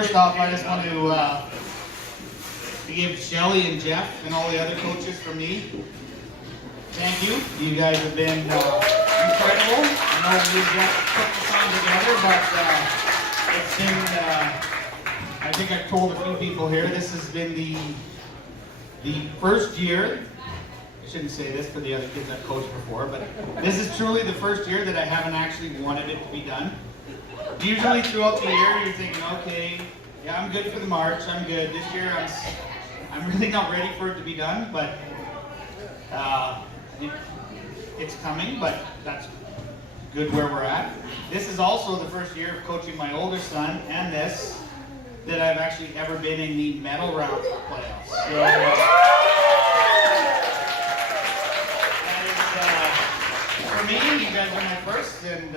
First off, I just want to give Shelly and Jeff and all the other coaches from me, thank you. You guys have been incredible. I know you just put this on together, but it's been, I think I've told a few people here, this has been the first year, I shouldn't say this for the other kids I've coached before, but this is truly the first year that I haven't actually wanted it to be done. Usually throughout the year you're thinking, okay, yeah, I'm good for the March, I'm good. This year I'm really not ready for it to be done, but it's coming, but that's good where we're at. This is also the first year of coaching my older son and this that I've actually ever been in the medal round playoffs. So, for me, you guys are my first, and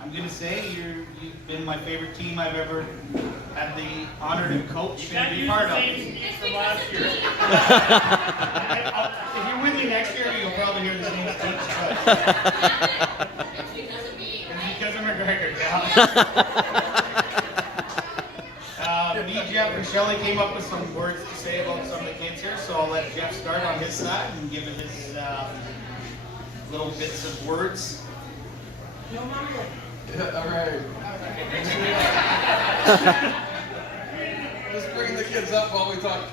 I'm going to say you've been my favorite team I've ever had the honor to coach and be part of. From last year. If you're with me next year, you'll probably hear the same speech. It's because of McGregor, yeah. Me, Jeff, and Shelly came up with some words to say about some of the kids here, so I'll let Jeff start on his side and give his little bits of words. Yeah, all right. Let's bring the kids up while we talk.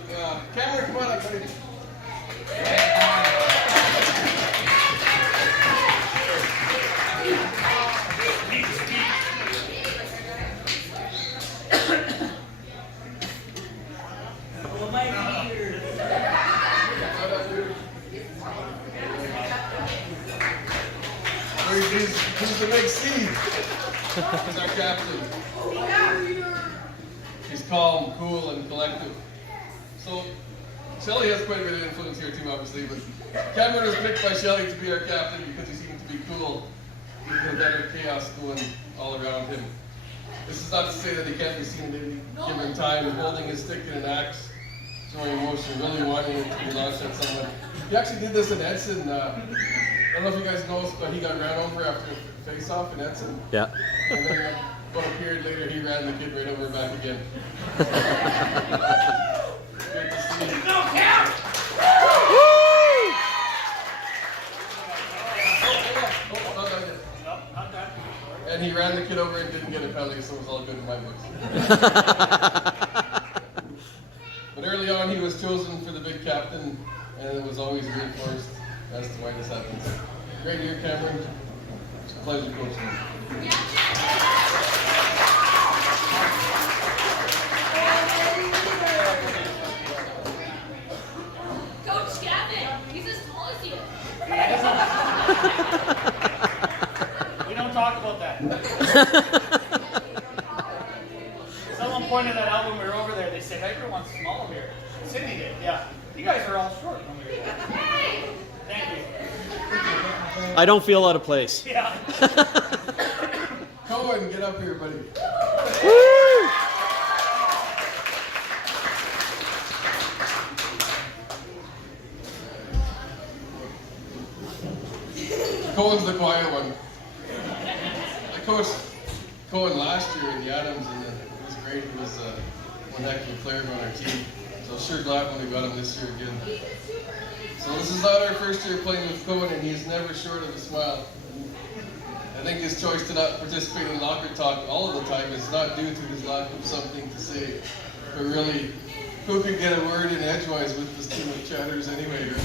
Cameron, come on up, buddy. Who's the big Steve? He's our captain. He's calm, cool, and collective. So, Shelly has quite a bit of influence here too, obviously, but Cameron was picked by Shelly to be our captain because he seemed to be cool. He had a better chaos going all around him. This is not to say that he can't be seen at any given time holding his stick in an axe, showing emotion, really wanting it to be launched at someone. He actually did this in Edson. I don't know if you guys know, but he got ran over after a face-off in Edson. Yeah. And then about a period later, he ran the kid right over back again. Good to see. No count! Not that. And he ran the kid over and didn't get a penalty, so it was all good in my books. But early on, he was chosen for the big captain, and it was always reinforced as to why this happens. Great year, Cameron. It's a pleasure coaching you. Coach Gavin, he's as tall as you. We don't talk about that. Someone pointed that out when we were over there. They said, everyone's small here. Sydney did, yeah. You guys are all short when we were there. Thank you. I don't feel out of place. Yeah. Cohen, get up here, buddy. Woo! Cohen's the quiet one. I coached Cohen last year in the Adams, and it was great. He was one heck of a player on our team. So I'm sure glad when we got him this year again. So this is not our first year playing with Cohen, and he's never short of a smile. I think his choice to not participate in locker talk all of the time is not due to his lack of something to say, but really, who could get a word in edgewise with this team of chatters anyway, right?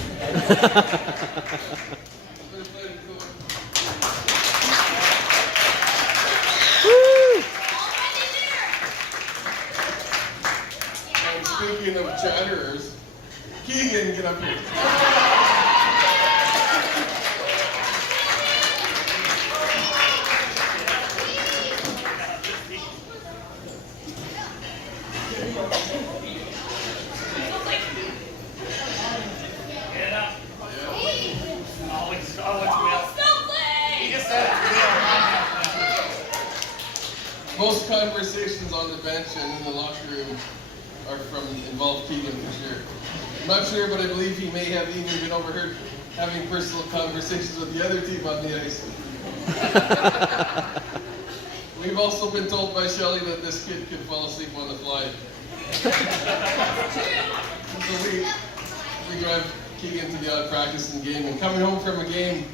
And speaking of chatterers, Keegan, get up here. Get up. Always will. Still play! He just said it. Most conversations on the bench and in the locker room are involve Keegan for sure. I'm not sure, but I believe he may have even been overheard having personal conversations with the other team on the ice. We've also been told by Shelly that this kid could fall asleep on the fly. So we drive Keegan to the odd practice and game, and coming home from a game,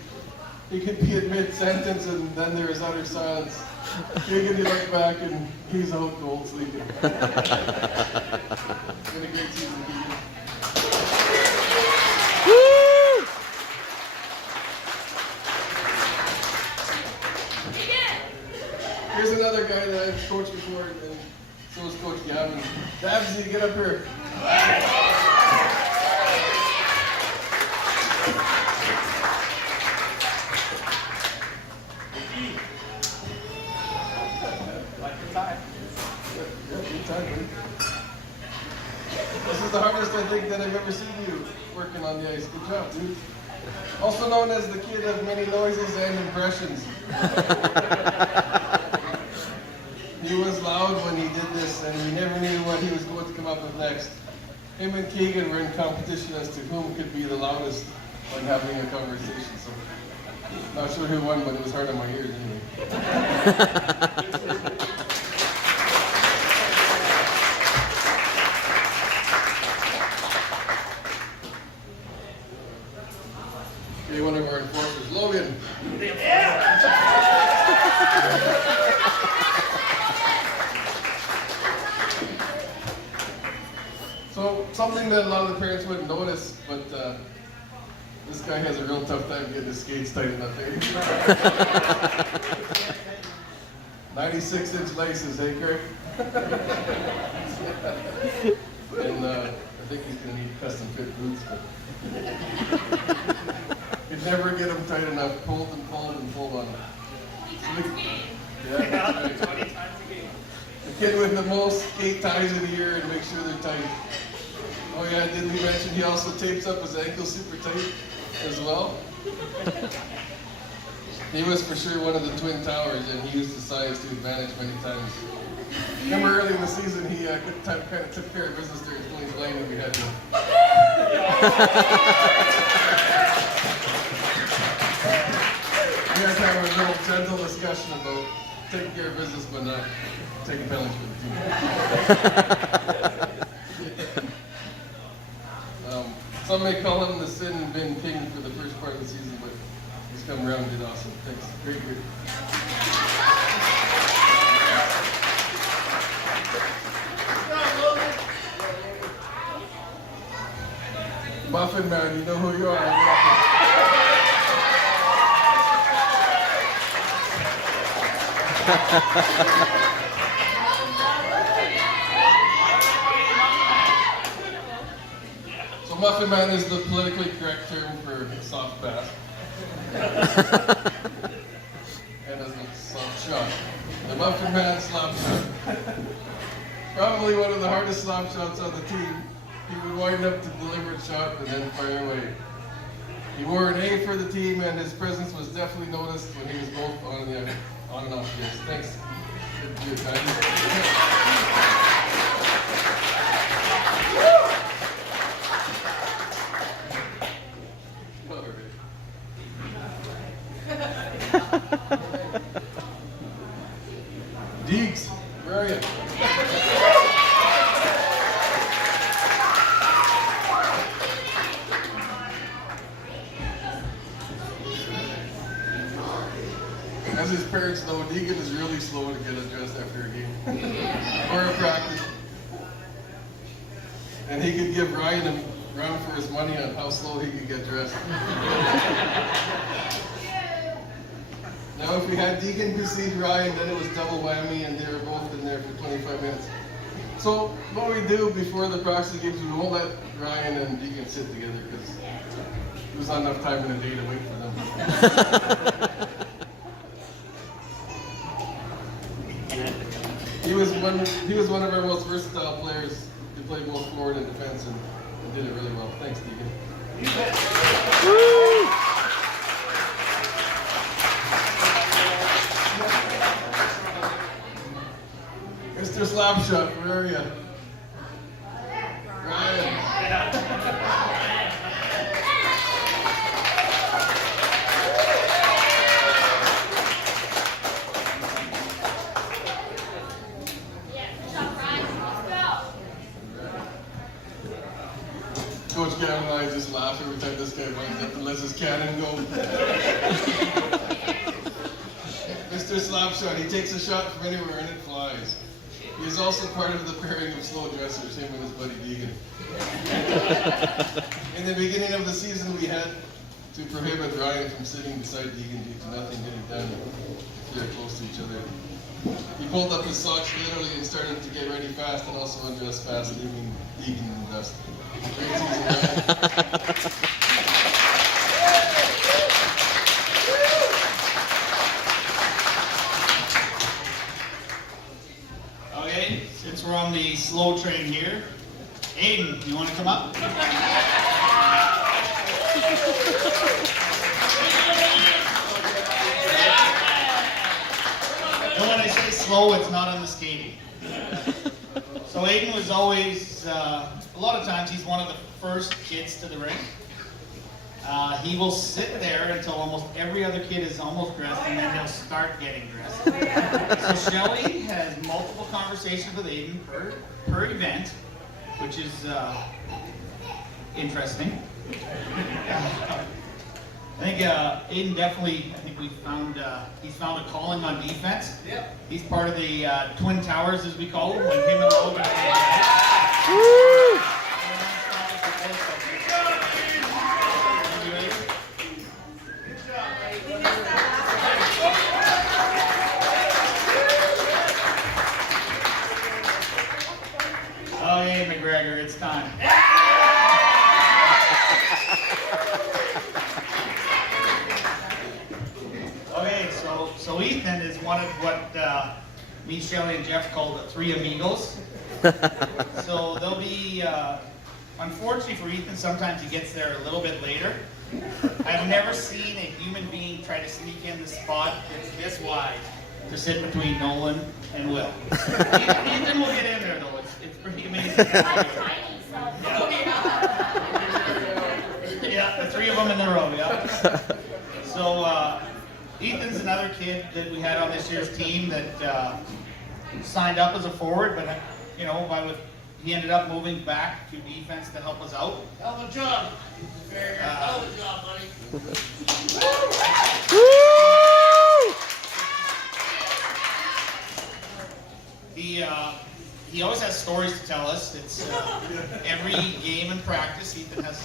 he could be at mid-sentence and then there is utter silence. Keegan, you look back and he's out cold sleeping. It's been a great season, Keegan. Here's another guy that I've coached before, and so is Coach Gavin. Dabsy, get up here. This is the hardest I think that I've ever seen you working on the ice. Good job, dude. Also known as the kid of many noises and impressions. He was loud when he did this, and we never knew what he was going to come up with next. Him and Keegan were in competition as to whom could be the loudest when having a conversation. So, not sure who won, but it was hard on my ears anyway. Okay, one of our enforcers, Logan. So, something that a lot of the parents wouldn't notice, but this guy has a real tough time getting his skates tight enough. 96-inch laces, hey, Kirk? And I think he's going to need custom fit boots. Could never get them tight enough, pulled and pulled and pulled on them. Yeah, that's right. 20 times a game. The kid with the most skate ties of the year and make sure they're tight. Oh yeah, didn't we mention he also tapes up his ankles super tight as well? He was for sure one of the Twin Towers, and he used the size to advantage many times. Remember early in the season, he kind of took care of business during Tony's lane when we had to. We had to have a little gentle discussion about taking care of business, but not taking penalties for the team. Some may call him the sin bin king for the first part of the season, but he's come around and did awesome. Thanks. Great. Muffin Man, you know who you are. So Muffin Man is the politically correct term for soft pass. And as a soft shot. The Muffin Man slap shot. Probably one of the hardest slap shots on the team. He would wind up to deliver a shot and then fire away. He wore an A for the team, and his presence was definitely noticed when he was both on and off the ice. Thanks. Good, guys. Deeks, where are you? As his parents know, Deegan is really slow to get undressed after a game or a practice. And he could give Ryan a run for his money on how slow he could get dressed. Now, if we had Deegan precede Ryan, then it was double whammy, and they were both in there for 25 minutes. So, what we do before the practice games, we won't let Ryan and Deegan sit together because there was not enough time in the day to wait for them. He was one of our most versatile players. He played both forward and defense and did it really well. Thanks, Deegan. Mr. Slapshot, where are you? Ryan. Coach Gavin and I just laugh every time this guy runs up and lets his cannon go. Mr. Slapshot, he takes a shot from anywhere and it flies. He is also part of the pairing of slow dressers, him and his buddy Deegan. In the beginning of the season, we had to prohibit Ryan from sitting beside Deegan due to nothing getting done if they're close to each other. He pulled up his socks literally and started to get ready fast and also undress fast, leaving Deegan in the dust. Great season, Ryan. Okay, since we're on the slow train here, Aiden, you want to come up? And when I say slow, it's not on the skating. So Aiden was always, a lot of times, he's one of the first kids to the rink. He will sit there until almost every other kid is almost dressed, and then he'll start getting dressed. So Shelly has multiple conversations with Aiden per event, which is interesting. I think Aiden definitely, he's found a calling on defense. Yep. He's part of the Twin Towers, as we call them, when him and Logan Okay, McGregor, it's time. Okay, so Ethan is one of what me, Shelly, and Jeff call the three amigos. So they'll be, unfortunately for Ethan, sometimes he gets there a little bit later. I've never seen a human being try to sneak in the spot that's this wide to sit between Nolan and Will. Ethan will get in there though. It's pretty amazing. Yeah, the three of them in a row, yeah. So Ethan's another kid that we had on this year's team that signed up as a forward, but he ended up moving back to defense to help us out. Hell of a job. Hell of a job, buddy. He always has stories to tell us. It's every game in practice, Ethan has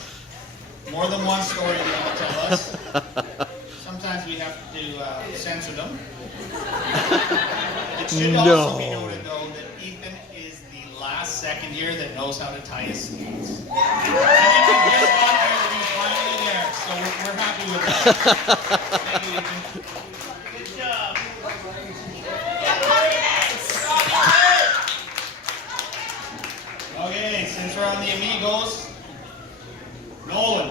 more than one story to tell us. Sometimes we have to censor them. It should also be noted, though, that Ethan is the last second year that knows how to tie his skates. And he just got there and he's finally there, so we're happy with that. Thank you, Ethan. Good job. Okay, since we're on the amigos, Nolan.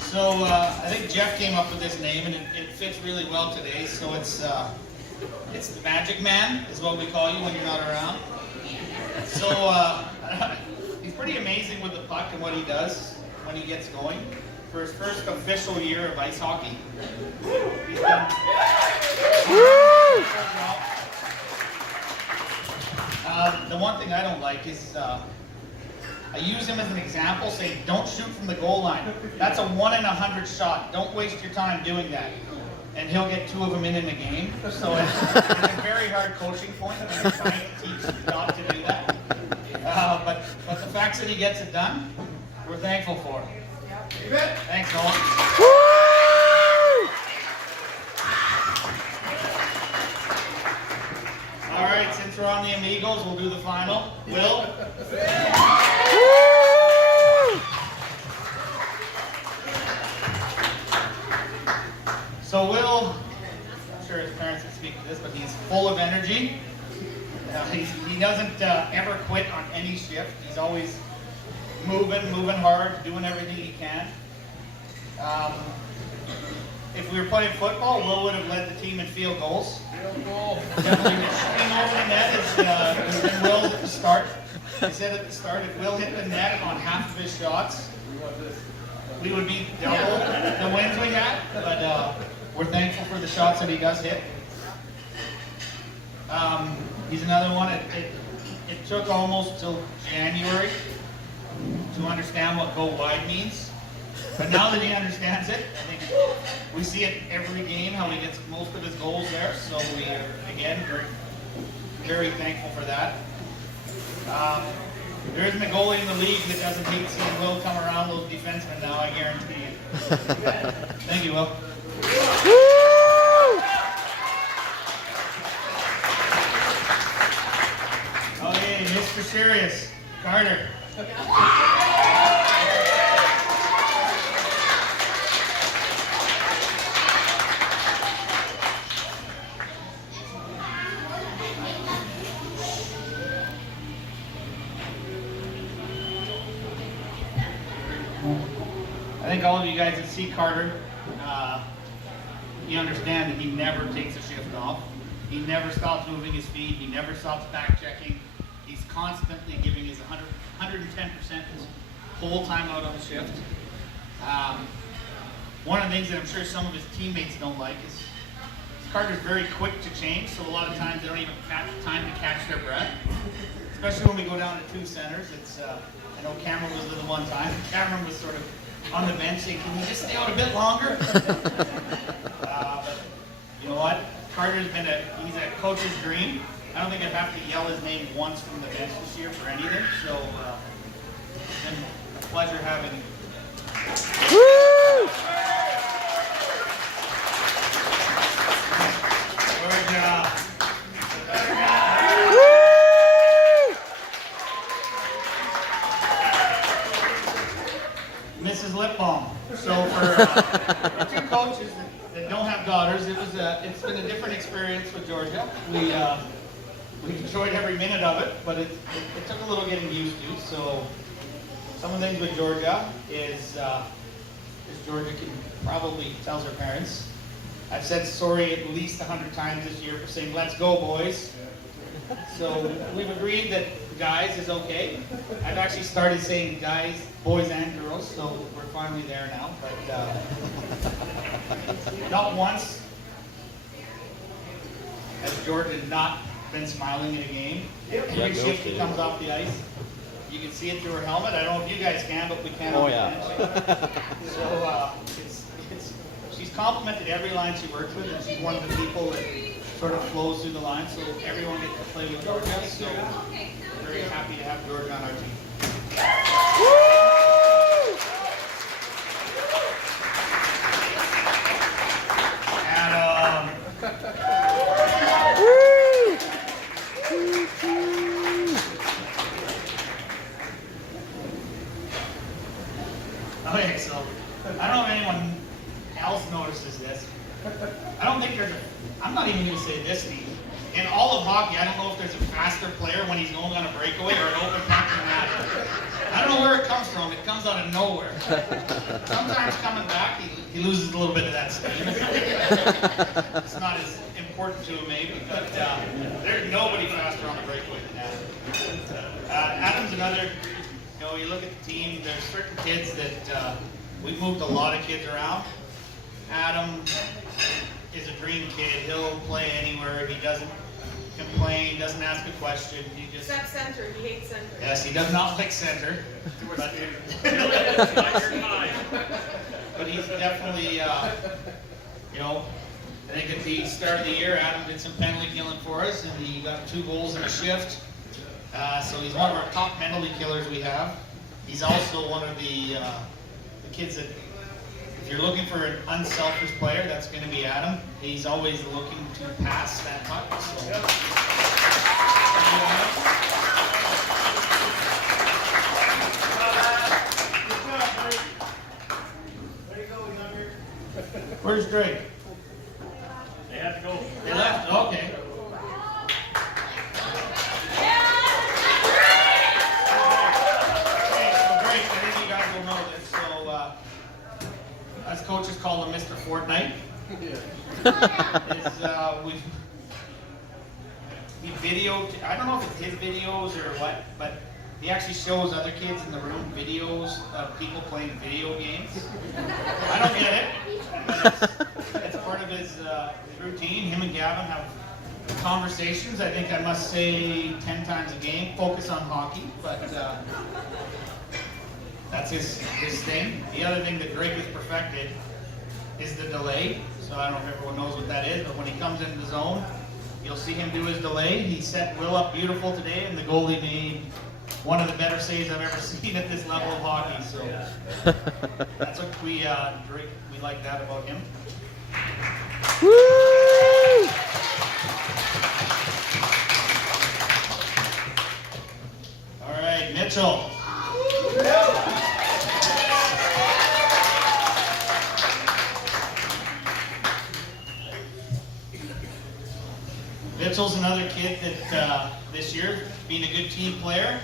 So I think Jeff came up with this name, and it fits really well today. So it's the Magic Man, is what we call you when you're not around. So he's pretty amazing with the puck and what he does when he gets going. For his first official year of ice hockey, he's done. The one thing I don't like is I use him as an example, saying don't shoot from the goal line. That's a 1 in 100 shot. Don't waste your time doing that. And he'll get 2 of them in a game. So it's a very hard coaching point when you're trying to teach him not to do that. But the fact that he gets it done, we're thankful for him. Thanks, Nolan. All right, since we're on the amigos, we'll do the final. Will? So Will, I'm sure his parents would speak to this, but he's full of energy. He doesn't ever quit on any shift. He's always moving hard, doing everything he can. If we were playing football, Will would have led the team in field goals. Definitely swing over the net has been Will's at the start. He said at the start, if Will hit the net on half of his shots, we would be double the wins we had. But we're thankful for the shots that he does hit. He's another one. It took almost till January to understand what go wide means. But now that he understands it, I think we see it every game, how he gets most of his goals there. So we are, again, very thankful for that. There isn't a goalie in the league that doesn't hate seeing Will come around those defensemen now, I guarantee you. Thank you, Will. Okay, Mr. Serious, Carter. I think all of you guys that see Carter, you understand that he never takes a shift off. He never stops moving his feet. He never stops back checking. He's constantly giving his 110% his whole time out on the shift. One of the things that I'm sure some of his teammates don't like is Carter's very quick to change, so a lot of times they don't even have time to catch their breath. Especially when we go down to two centers. It's I know Cameron was with him one time. Cameron was sort of on the bench saying, "Can we just stay out a bit longer?" But you know what? Carter's been he's a coach's dream. I don't think I'd have to yell his name once from the bench this year for anything. So it's been a pleasure having him. Good job. Mrs. Lipbaum. So for two coaches that don't have daughters, it's been a different experience with Georgia. We enjoyed every minute of it, but it took a little getting used to. So some of the things with Georgia is Georgia can probably tells her parents. I've said sorry at least 100 times this year for saying "let's go, boys." So we've agreed that guys is okay. I've actually started saying guys, boys and girls, so we're finally there now. But not once has Georgia not been smiling in a game. Every shift he comes off the ice, you can see it through her helmet. I don't know if you guys can, but we can. Oh yeah. So she's complimented every line she works with, and she's one of the people that sort of flows through the line. So everyone gets to play with Georgia. So very happy to have Georgia on our team. Adam. Okay, so I don't know if anyone else notices this. I don't think I'm not even going to say this, Steve. In all of hockey, I don't know if there's a faster player when he's going on a breakaway or an open puck than that. I don't know where it comes from. It comes out of nowhere. Sometimes coming back, he loses a little bit of that steam. It's not as important to him, maybe, but there's nobody faster on a breakaway than Adam. Adam's another, you look at the team, there's certain kids that we've moved a lot of kids around. Adam is a dream kid. He'll play anywhere. He doesn't complain, doesn't ask a question. He just... Except center. He hates center. Yes, he does not like center. But he's definitely, I think at the start of the year, Adam did some penalty killing for us, and he got 2 goals in a shift. So he's one of our top penalty killers we have. He's also one of the kids that, if you're looking for an unselfish player, that's going to be Adam. He's always looking to pass that puck. So. Where's Drake? They have to go. They left? Okay. Okay, so Drake, I think you guys will know this. So, as coaches call him Mr. Fortnite. We videoed, I don't know if it's his videos or what, but he actually shows other kids in the room videos of people playing video games. I don't get it. It's part of his routine. Him and Gavin have conversations. I think I must say 10 times a game, focus on hockey, but that's his thing. The other thing that Drake has perfected is the delay. So I don't know if everyone knows what that is, but when he comes into the zone, you'll see him do his delay. He set Will up beautiful today, and the goalie made one of the better saves I've ever seen at this level of hockey. So that's what we like that about him. Woo! All right, Mitchell. Mitchell's another kid that this year, being a good team player,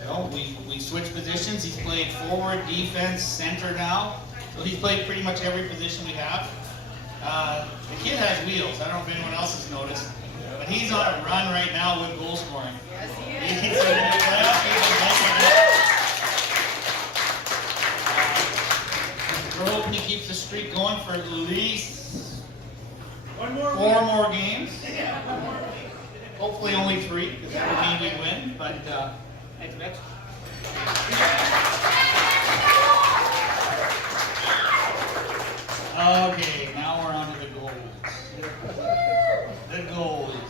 you know, we switched positions. He's played forward, defense, center now. So he's played pretty much every position we have. The kid has wheels. I don't know if anyone else has noticed, but he's on a run right now with goal scoring. Yes, he is. He's in the playoffs. We're hoping he keeps the streak going for at least 4 more games. Hopefully only 3, because that would mean we win. But thanks, Mitch. Okay, now we're on to the goals. The goals.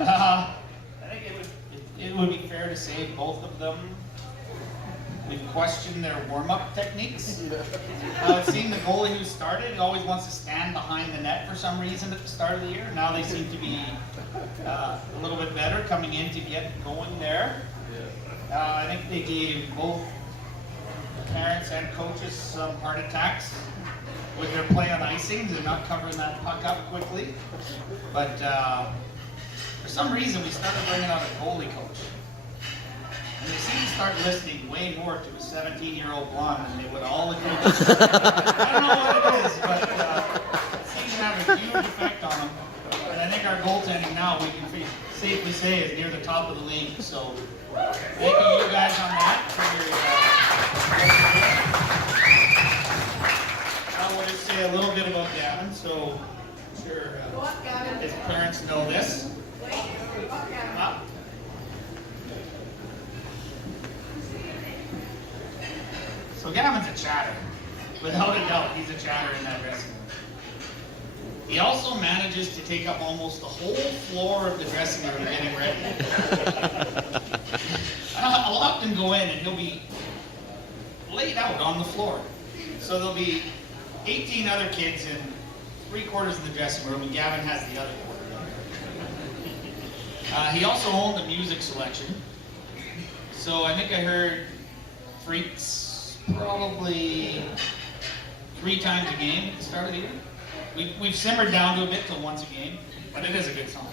I think it would be fair to say both of them, we've questioned their warm-up techniques. It seemed the goalie who started always wants to stand behind the net for some reason at the start of the year. Now they seem to be a little bit better coming in to get going there. I think they gave both parents and coaches some heart attacks with their play on icing. They're not covering that puck up quickly. But for some reason, we started bringing out a goalie coach. And they seem to start listening way more to a 17-year-old blonde than they would all the coaches. I don't know what it is, but it seems to have a huge effect on them. And I think our goaltending now, we can safely say, is near the top of the league. So thank you guys on that for your we'll just say a little bit about Gavin. So I'm sure his parents know this. So Gavin's a chatter. Without a doubt, he's a chatter in that dressing room. He also manages to take up almost the whole floor of the dressing room getting ready. I'll often go in and he'll be laid out on the floor. So there'll be 18 other kids in 3/4 of the dressing room, and Gavin has the other quarter. He also owned the music selection. So I think I heard Freaks probably 3 times a game at the start of the year. We've simmered down to a bit till once a game, but it is a good song.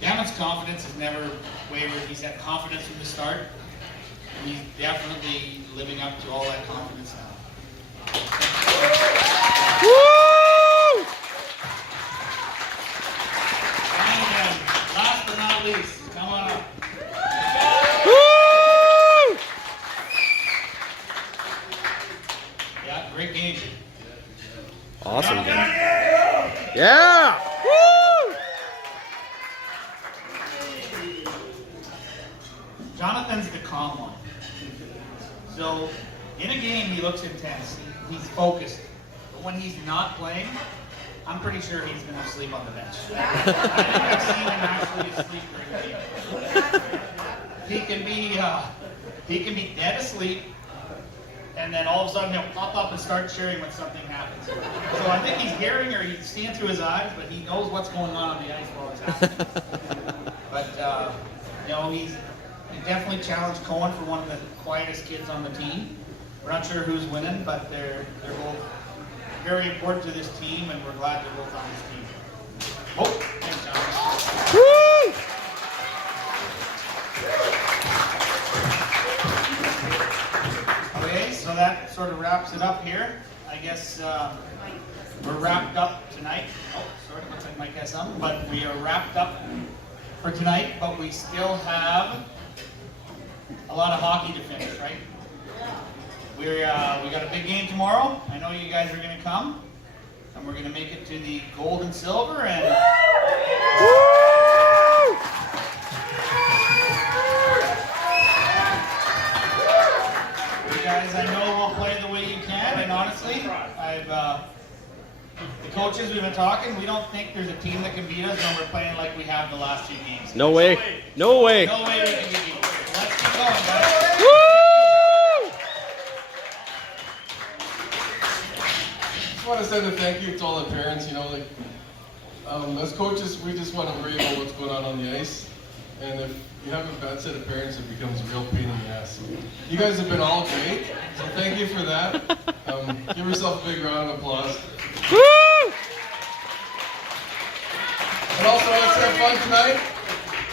Gavin's confidence has never wavered. He's had confidence from the start, and he's definitely living up to all that confidence now. Woo! And last but not least, come on up. Woo! Yeah, great game. Awesome. Yeah! Woo! Jonathan's the calm one. So, in a game, he looks intense. He's focused. But when he's not playing, I'm pretty sure he's going to sleep on the bench. I think I've seen him actually asleep during the game. He can be dead asleep, and then all of a sudden he'll pop up and start cheering when something happens. So I think he's hearing or he's seeing through his eyes, but he knows what's going on the ice while it's happening. But he definitely challenged Cohen for one of the quietest kids on the team. We're not sure who's winning, but they're both very important to this team, and we're glad they're both on this team. Oh, thanks, John. Woo! Okay, so that sort of wraps it up here. I guess we're wrapped up tonight. Oh, sorry, looks like Mike has something, but we are wrapped up for tonight, but we still have a lot of hockey to finish, right? We got a big game tomorrow. I know you guys are going to come. and we're going to make it to the gold and silver. And you guys, I know we'll play the way you can, and honestly, the coaches we've been talking, we don't think there's a team that can beat us when we're playing like we have the last few games. No way. No way. No way we can get beat. Let's keep going, guys. Woo! I want to send a thank you to all the parents. You know, like as coaches, we just want to worry about what's going on the ice. And if you have a bad set of parents, it becomes a real pain in the ass. You guys have been all great, so thank you for that. Give yourself a big round of applause. Woo! And also, let's have fun tonight.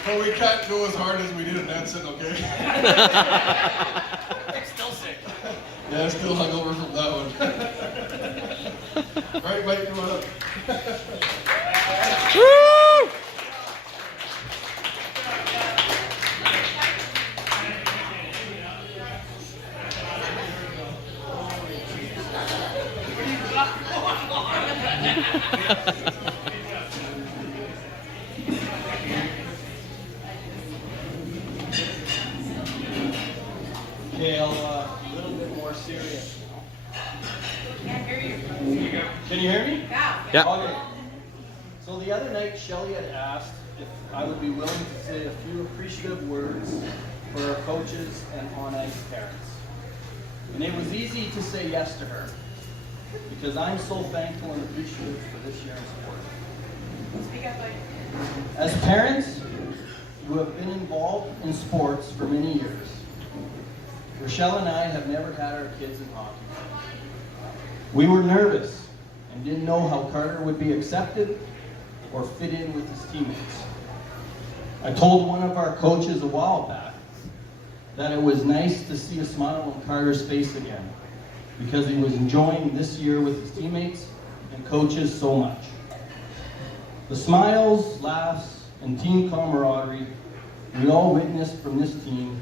But we can't go as hard as we did at Nansen, okay? Still sick. Yeah, still hungover from that one. Right, Mike, come on up. Woo! Okay, a little bit more serious. Can't hear you. Can you hear me? Yeah. Yeah. Okay. So the other night, Shelly had asked if I would be willing to say a few appreciative words for our coaches and on-ice parents. And it was easy to say yes to her, because I'm so thankful and appreciative for this year in sport. Speak up, like. As parents who have been involved in sports for many years, Rochelle and I have never had our kids in hockey. We were nervous and didn't know how Carter would be accepted or fit in with his teammates. I told one of our coaches a while back that it was nice to see a smile on Carter's face again, because he was enjoying this year with his teammates and coaches so much. The smiles, laughs, and team camaraderie we all witnessed from this team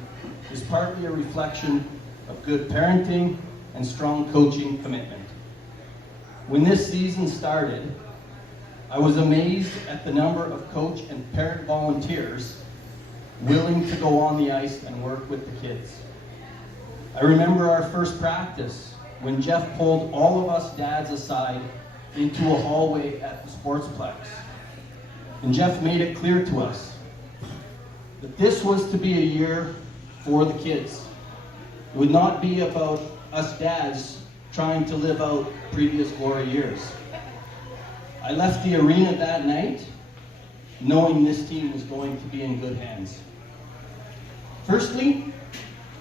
is partly a reflection of good parenting and strong coaching commitment. When this season started, I was amazed at the number of coach and parent volunteers willing to go on the ice and work with the kids. I remember our first practice when Jeff pulled all of us dads aside into a hallway at the Sportsplex. And Jeff made it clear to us that this was to be a year for the kids. It would not be about us dads trying to live out previous glory years. I left the arena that night knowing this team was going to be in good hands. Firstly,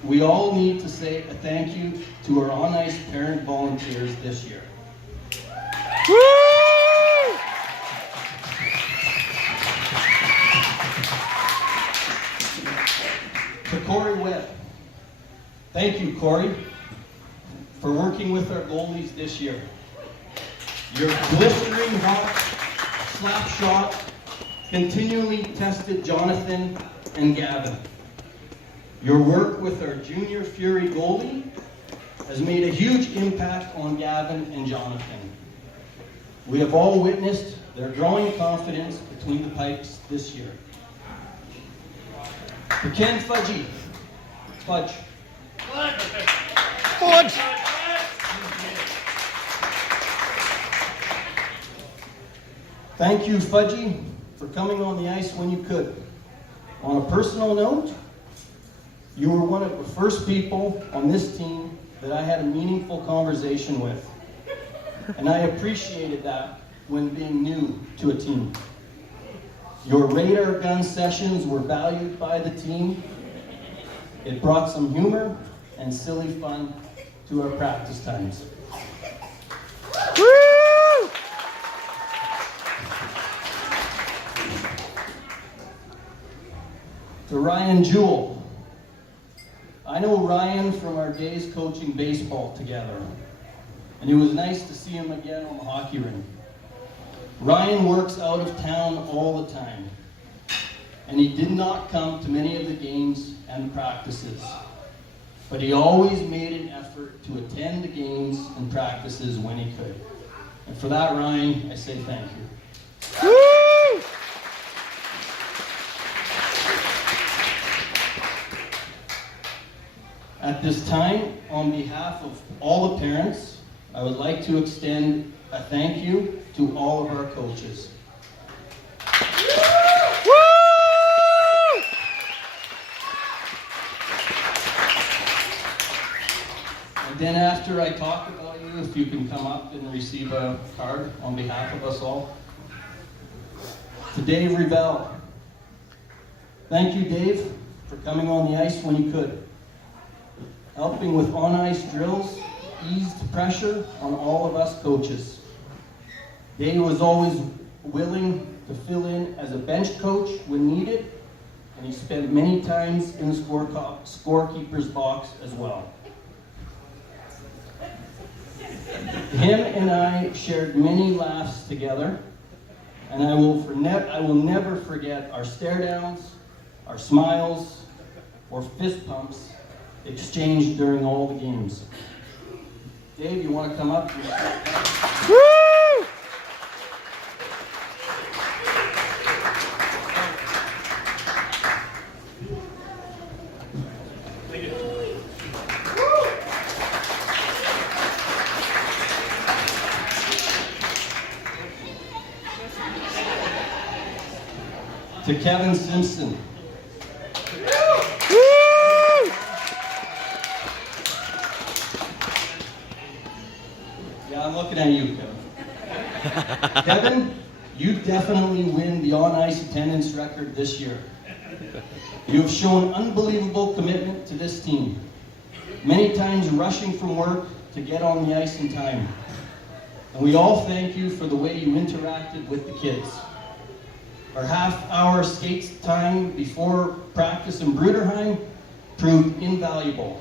we all need to say a thank you to our on-ice parent volunteers this year. Woo! To Corey Webb. Thank you, Corey, for working with our goalies this year. Your blistering hot slap shot continually tested Jonathan and Gavin. Your work with our junior Fury goalie has made a huge impact on Gavin and Jonathan. We have all witnessed their growing confidence between the pipes this year. To Ken Fudge. Fudge. Thank you, Fudgy, for coming on the ice when you could. On a personal note, you were one of the first people on this team that I had a meaningful conversation with. And I appreciated that when being new to a team. Your radar gun sessions were valued by the team. It brought some humor and silly fun to our practice times. Woo! To Ryan Jewell. I know Ryan from our days coaching baseball together, and it was nice to see him again on the hockey rink. Ryan works out of town all the time, and he did not come to many of the games and practices, but he always made an effort to attend the games and practices when he could. And for that, Ryan, I say thank you. Woo! At this time, on behalf of all the parents, I would like to extend a thank you to all of our coaches. Woo! And then after I talk about you, if you can come up and receive a card on behalf of us all. To Dave Rebell. Thank you, Dave, for coming on the ice when you could. Helping with on-ice drills eased pressure on all of us coaches. Dave was always willing to fill in as a bench coach when needed, and he spent many times in the scorekeeper's box as well. Him and I shared many laughs together, and I will never forget our stare downs, our smiles, or fist pumps exchanged during all the games. Dave, you want to come up? Woo! To Kevin Simpson. Woo! Yeah, I'm looking at you, Kevin. Kevin, you definitely win the on-ice attendance record this year. You have shown unbelievable commitment to this team, many times rushing from work to get on the ice in time. And we all thank you for the way you interacted with the kids. Our half-hour skate time before practice in Bruderheim proved invaluable.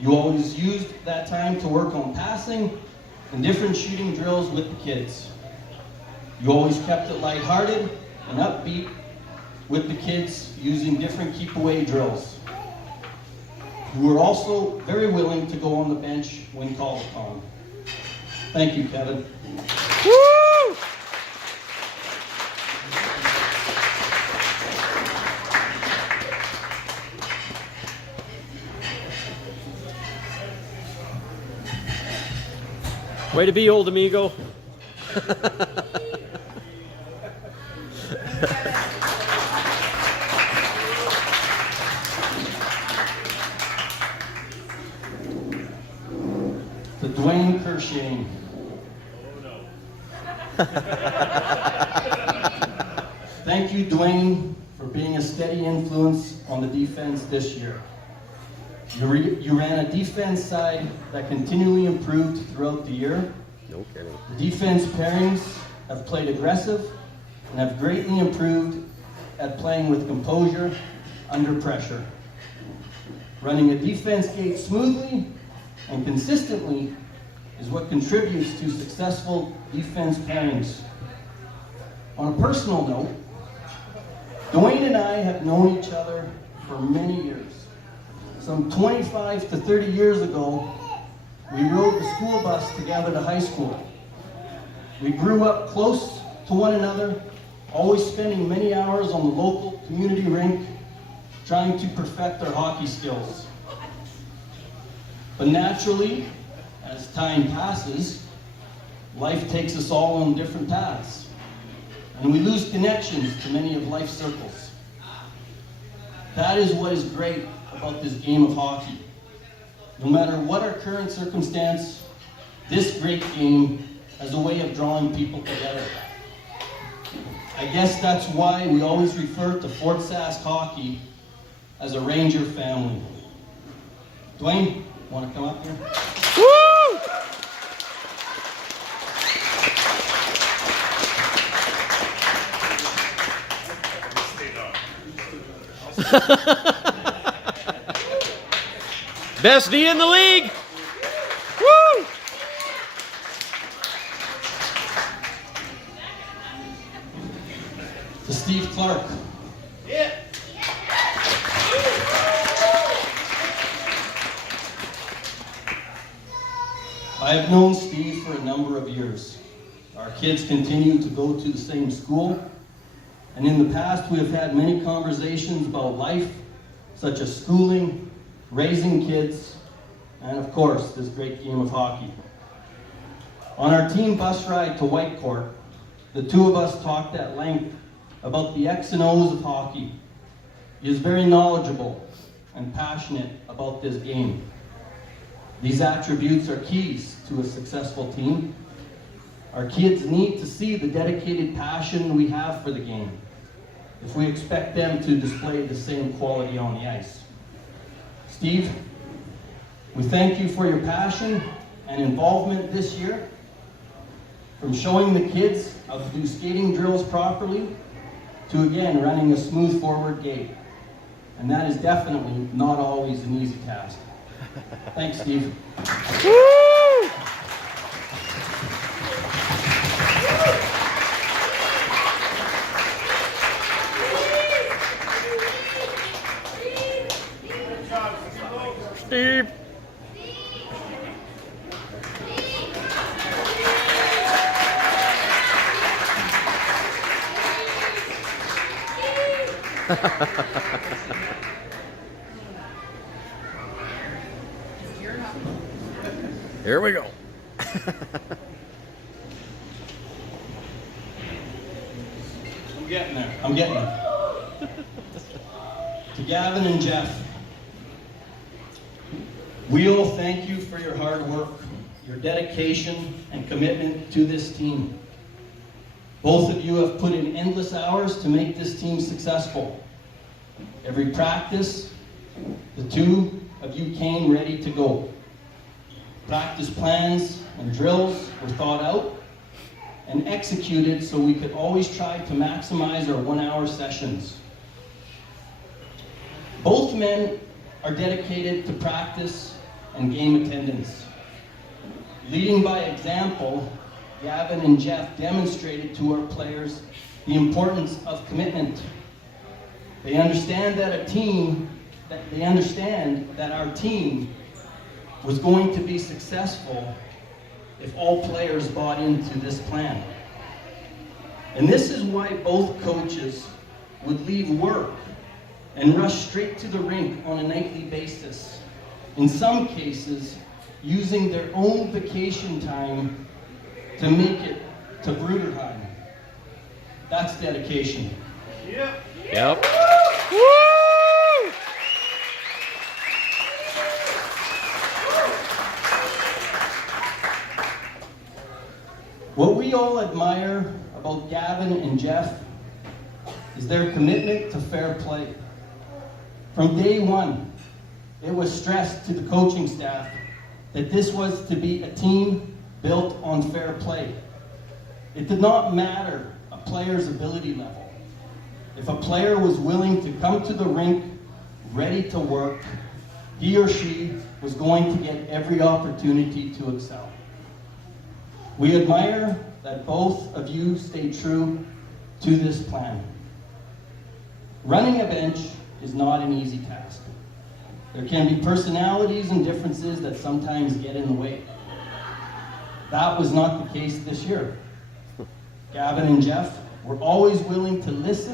You always used that time to work on passing and different shooting drills with the kids. You always kept it lighthearted and upbeat with the kids using different keep-away drills. You were also very willing to go on the bench when called upon. Thank you, Kevin. Woo! Way to be, old amigo. To Dwayne Kershane. Thank you, Dwayne, for being a steady influence on the defense this year. You ran a defense side that continually improved throughout the year. No kidding. The defense pairings have played aggressive and have greatly improved at playing with composure under pressure. Running a defense gate smoothly and consistently is what contributes to successful defense pairings. On a personal note, Dwayne and I have known each other for many years. Some 25 to 30 years ago, we rode the school bus together to high school. We grew up close to one another, always spending many hours on the local community rink, trying to perfect our hockey skills. But naturally, as time passes, life takes us all on different paths, and we lose connections to many of life's circles. That is what is great about this game of hockey. No matter what our current circumstance, this great game has a way of drawing people together. I guess that's why we always refer to Fort Sask hockey as a Ranger family. Dwayne, want to come up here? Woo! Best D in the league. Woo! To Steve Clark. Yeah. I have known Steve for a number of years. Our kids continue to go to the same school. And in the past, we have had many conversations about life, such as schooling, raising kids, and of course, this great game of hockey. On our team bus ride to Whitecourt, the two of us talked at length about the X and O's of hockey. He is very knowledgeable and passionate about this game. These attributes are keys to a successful team. Our kids need to see the dedicated passion we have for the game if we expect them to display the same quality on the ice. Steve, we thank you for your passion and involvement this year, from showing the kids how to do skating drills properly to, again, running a smooth forward gate. And that is definitely not always an easy task. Thanks, Steve. Woo! Steve. Here we go. I'm getting there. I'm getting there. To Gavin and Jeff, we all thank you for your hard work, your dedication, and commitment to this team. Both of you have put in endless hours to make this team successful. Every practice, the two of you came ready to go. Practice plans and drills were thought out and executed so we could always try to maximize our 1-hour sessions. Both men are dedicated to practice and game attendance. Leading by example, Gavin and Jeff demonstrated to our players the importance of commitment. They understand that our team was going to be successful if all players bought into this plan. And this is why both coaches would leave work and rush straight to the rink on a nightly basis. In some cases, using their own vacation time to make it to Bruderheim. That's dedication. Yep. Woo! What we all admire about Gavin and Jeff is their commitment to fair play. From day one, it was stressed to the coaching staff that this was to be a team built on fair play. It did not matter a player's ability level. If a player was willing to come to the rink ready to work, he or she was going to get every opportunity to excel. We admire that both of you stay true to this plan. Running a bench is not an easy task. There can be personalities and differences that sometimes get in the way. That was not the case this year. Gavin and Jeff were always willing to listen